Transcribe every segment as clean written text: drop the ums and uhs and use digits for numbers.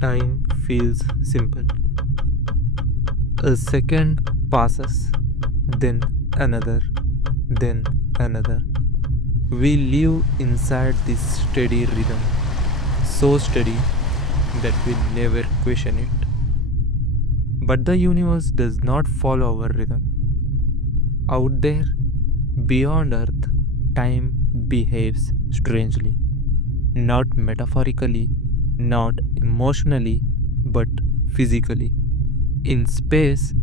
time feels simple. A second passes, then another, then another. We live inside this steady rhythm, so steady that we never question it. But the universe does not follow our rhythm. Out there, beyond Earth, time behaves strangely. Not metaphorically, not emotionally, but physically. In space,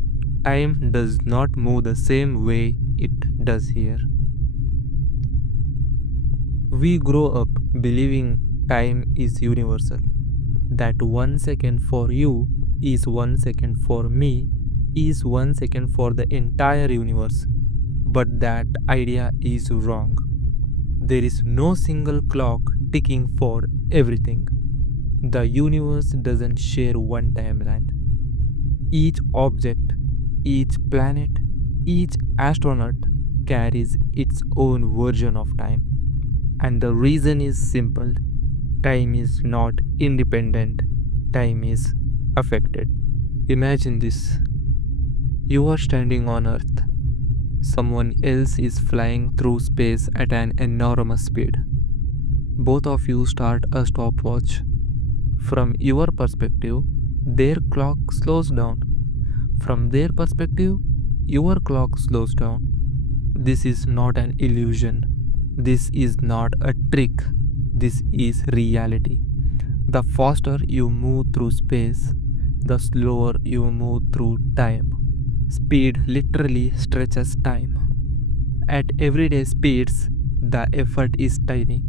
time does not move the same way it does here. We grow up believing time is universal, that 1 second for you is 1 second for me, is 1 second for the entire universe. But that idea is wrong. There is no single clock ticking for everything. The universe doesn't share one timeline. Each object, each planet, each astronaut carries its own version of time. And the reason is simple: time is not independent, time is affected. Imagine this: you are standing on Earth, someone else is flying through space at an enormous speed. Both of you start a stopwatch. From your perspective, their clock slows down. From their perspective, your clock slows down. This is not an illusion. This is not a trick. This is reality. The faster you move through space, the slower you move through time. Speed literally stretches time. At everyday speeds, the effort is tiny,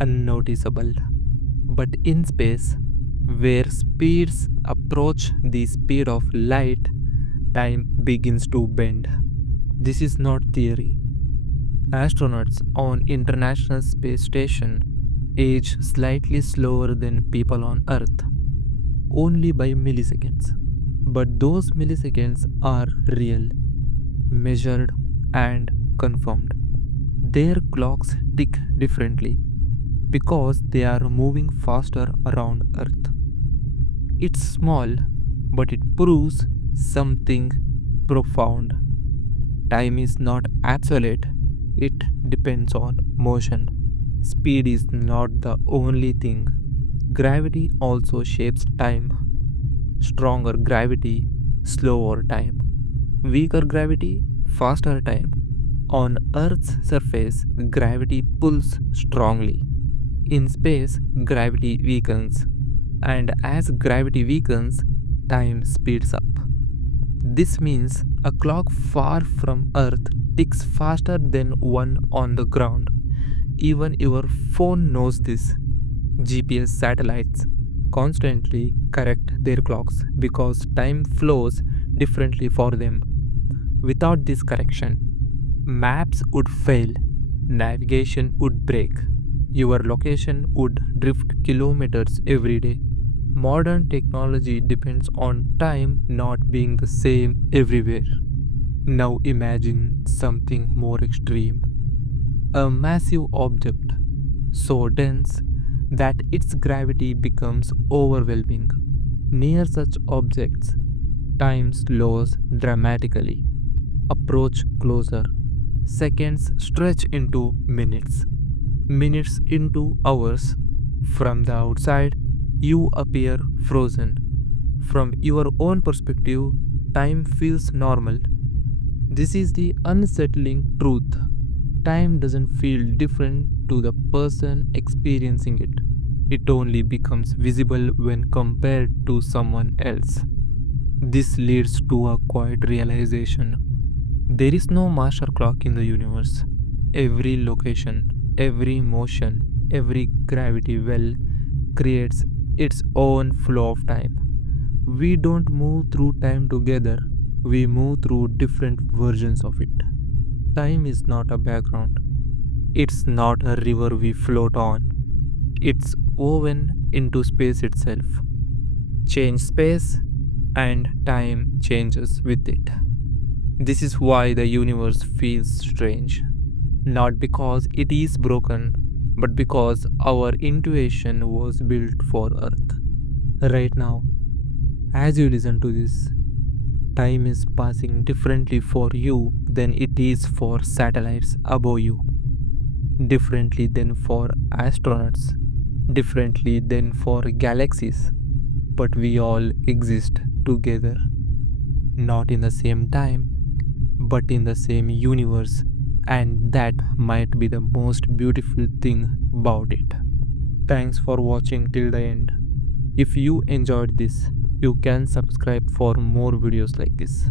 unnoticeable. But in space, where speeds approach the speed of light, time begins to bend. This is not theory. Astronauts on International Space Station age slightly slower than people on Earth, only by milliseconds. But those milliseconds are real, measured, and confirmed. Their clocks tick differently because they are moving faster around Earth. It's small, but it proves something profound. Time is not absolute, it depends on motion. Speed is not the only thing. Gravity also shapes time. Stronger gravity, slower time. Weaker gravity, faster time. On Earth's surface, gravity pulls strongly. In space, gravity weakens. And as gravity weakens, time speeds up. This means a clock far from Earth ticks faster than one on the ground. Even your phone knows this. GPS satellites constantly correct their clocks because time flows differently for them. Without this correction, maps would fail, navigation would break, your location would drift kilometers every day. Modern technology depends on time not being the same everywhere. Now imagine something more extreme: a massive object so dense that its gravity becomes overwhelming. Near such objects, time slows dramatically. Approach closer. Seconds stretch into minutes, minutes into hours. From the outside, you appear frozen. From your own perspective, time feels normal. This is the unsettling truth. Time doesn't feel different to the person experiencing it. It only becomes visible when compared to someone else. This leads to a quiet realization: there is no master clock in the universe. Every location, every motion, every gravity well creates its own flow of time. We don't move through time together, we move through different versions of it. Time is not a background, it's not a river we float on, it's woven into space itself. Change space, and time changes with it. This is why the universe feels strange. Not because it is broken, but because our intuition was built for Earth. Right now, as you listen to this, time is passing differently for you than it is for satellites above you, differently than for astronauts, differently than for galaxies. But we all exist together, not in the same time, but in the same universe, and that might be the most beautiful thing about it. Thanks for watching till the end. If you enjoyed this, you can subscribe for more videos like this.